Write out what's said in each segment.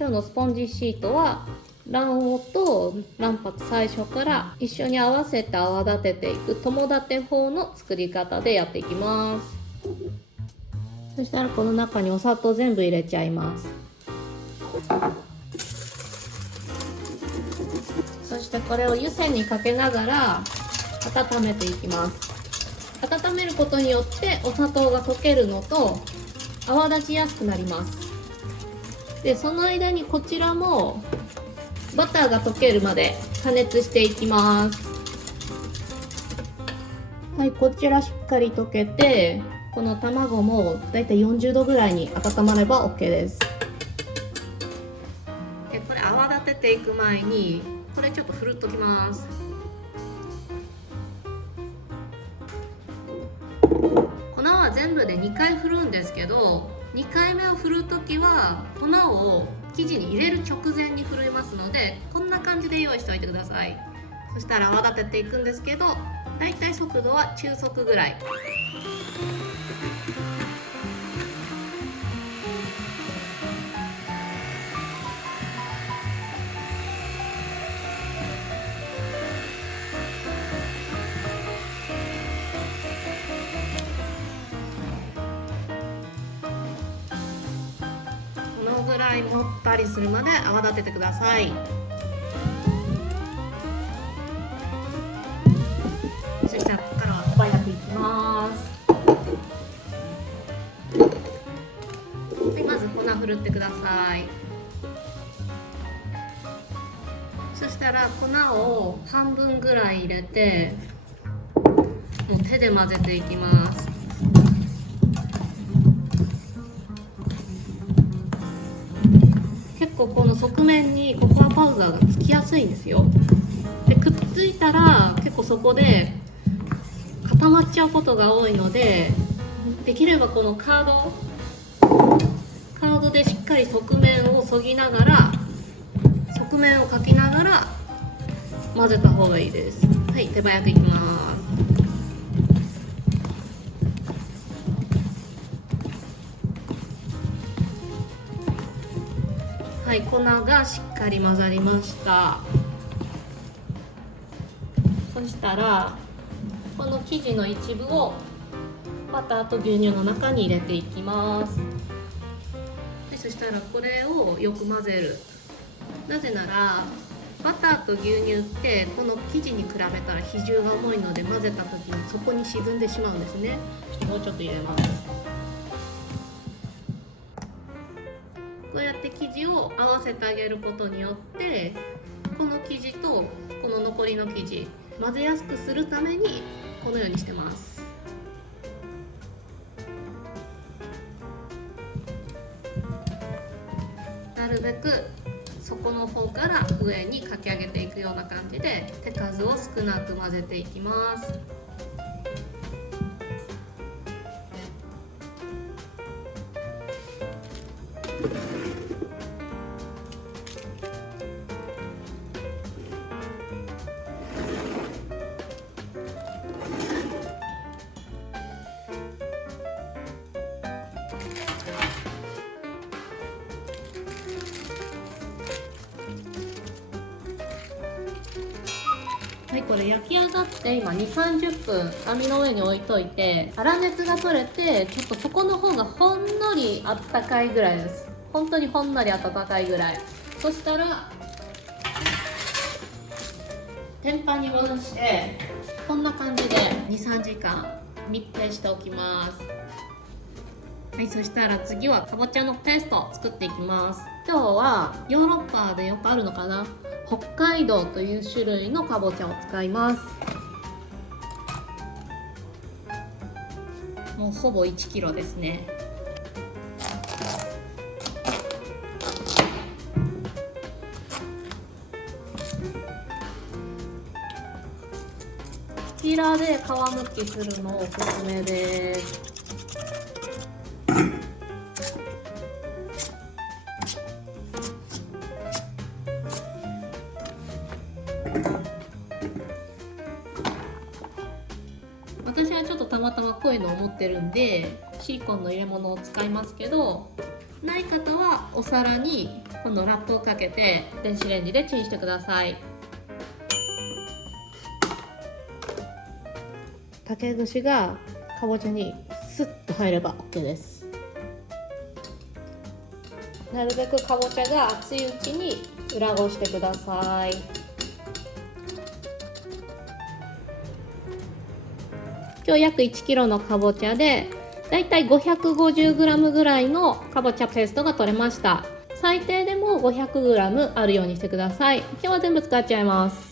今日のスポンジシートは卵黄と卵白最初から一緒に合わせて泡立てていく共立て法の作り方でやっていきます。そしたらこの中にお砂糖全部入れちゃいます。そしてこれを湯煎にかけながら温めていきます。温めることによってお砂糖が溶けるのと泡立ちやすくなります。でその間にこちらもバターが溶けるまで加熱していきます。はい、こちらしっかり溶けて、この卵もだいたい40度ぐらいに温まれば OK です。でこれ泡立てていく前にこれちょっとふるっときます。粉は全部で2回振るんですけど、2回目を振るときは粉を生地に入れる直前にふるいますので、こんな感じで用意しておいてください。そしたら泡立てていくんですけど、だいたい速度は中速ぐらい。このぐらいもったりするまで泡立ててください。そしたらここからは小早くいきます。でまず粉ふるってください。そしたら粉を半分ぐらい入れて、もう手で混ぜていきます。結構この側面にココアパウダーがつきやすいんですよ。でくっついたら結構そこで固まっちゃうことが多いので、できればこのカードでしっかり側面をそぎながら、側面をかきながら混ぜた方がいいです。はい、手早くいきます。はい、粉がしっかり混ざりました。そしたらこの生地の一部をバターと牛乳の中に入れていきます。でそしたらこれをよく混ぜる。なぜならバターと牛乳ってこの生地に比べたら比重が重いので、混ぜた時にそこに沈んでしまうんですね。もうちょっと入れます。こうやって生地を合わせてあげることによって、この生地とこの残りの生地混ぜやすくするためにこのようにしてます。なるべく底の方から上にかき上げていくような感じで手数を少なく混ぜていきます。はい、これ焼き上がって今2、30分網の上に置いといて、粗熱が取れてちょっと底の方がほんのりあったかいぐらいです。本当にほんのり温かいぐらい。そしたら天板に戻してこんな感じで2、3時間密閉しておきます。はい、そしたら次はかぼちゃのペーストを作っていきます。今日はヨーロッパでよくあるのかな、北海道という種類のかぼちゃを使います。もうほぼ1キロですね。ピーラーで皮むきするのおすすめです。私はちょっとたまたまこういうのを持ってるんでシリコンの入れ物を使いますけど、ない方はお皿に今度ラップをかけて電子レンジでチンしてください。竹串がかぼちゃにスッと入れば OK です。なるべくかぼちゃが熱いうちに裏ごしてください。今日約 1kg のかぼちゃでだいたい 550g ぐらいのかぼちゃペーストが取れました。最低でも 500g あるようにしてください。今日は全部使っちゃいます。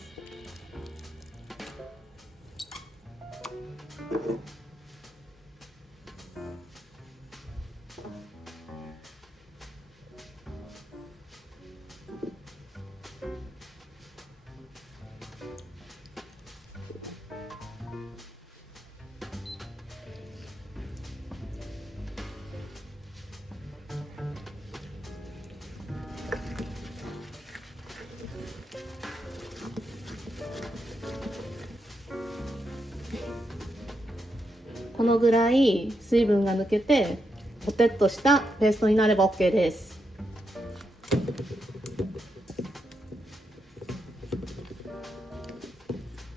このぐらい水分が抜けてポテッとしたペーストになれば OK です。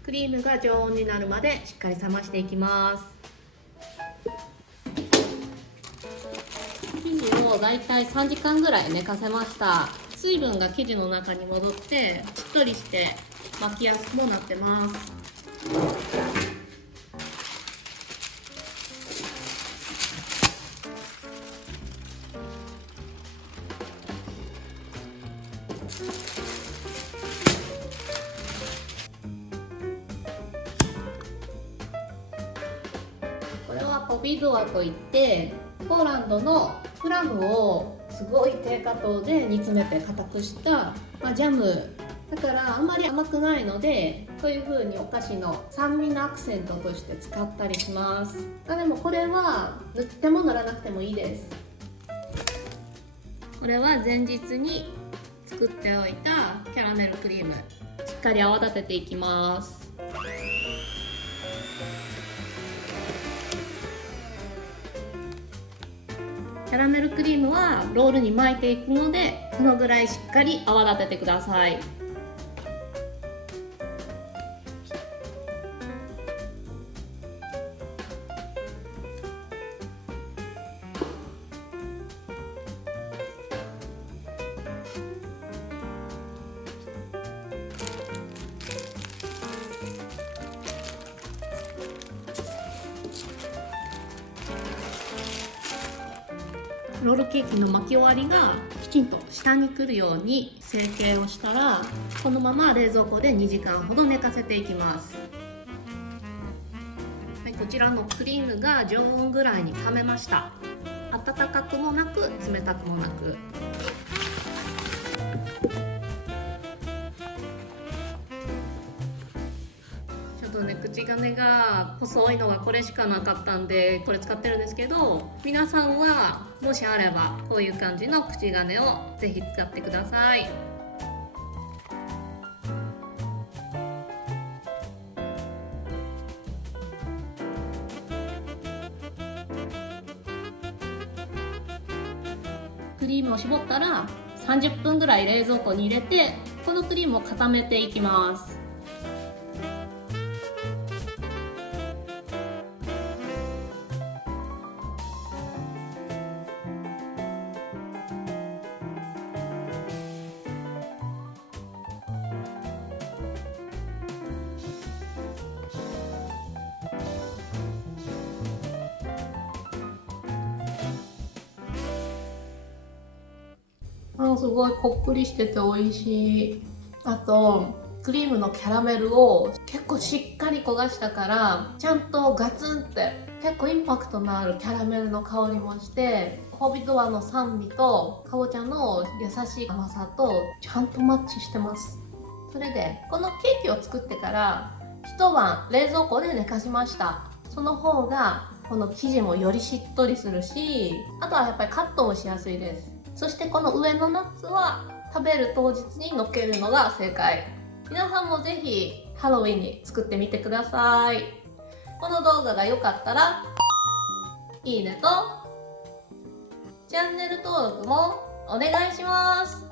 クリームが常温になるまでしっかり冷ましていきます。生地をだいたい3時間ぐらい寝かせました。水分が生地の中に戻ってしっとりして巻きやすくもなってます。これはポビドアといってポーランドのプラムをすごい低加糖で煮詰めて固くした、ジャムだからあんまり甘くないので、こういう風にお菓子の酸味のアクセントとして使ったりします。でもこれは塗っても塗らなくてもいいです。これは前日に作っておいたキャラメルクリーム、しっかり泡立てていきます。キャラメルクリームはロールに巻いていくので、このぐらいしっかり泡立ててください。ロールケーキの巻き終わりがきちんと下に来るように成形をしたら、このまま冷蔵庫で2時間ほど寝かせていきます。はい、こちらのクリームが常温ぐらいに冷めました。温かくもなく冷たくもなく。口金が細いのがこれしかなかったんでこれ使ってるんですけど、皆さんはもしあればこういう感じの口金をぜひ使ってください。クリームを絞ったら30分ぐらい冷蔵庫に入れて、このクリームを固めていきます。すごいこっくりしてて美味しい。あとクリームのキャラメルを結構しっかり焦がしたから、ちゃんとガツンって結構インパクトのあるキャラメルの香りもして、ホビドアの酸味とかぼちゃの優しい甘さとちゃんとマッチしてます。それでこのケーキを作ってから一晩冷蔵庫で寝かしました。その方がこの生地もよりしっとりするし、あとはやっぱりカットもしやすいです。そしてこの上のナッツは食べる当日にのっけるのが正解。皆さんもぜひハロウィンに作ってみてください。この動画が良かったらいいねとチャンネル登録もお願いします。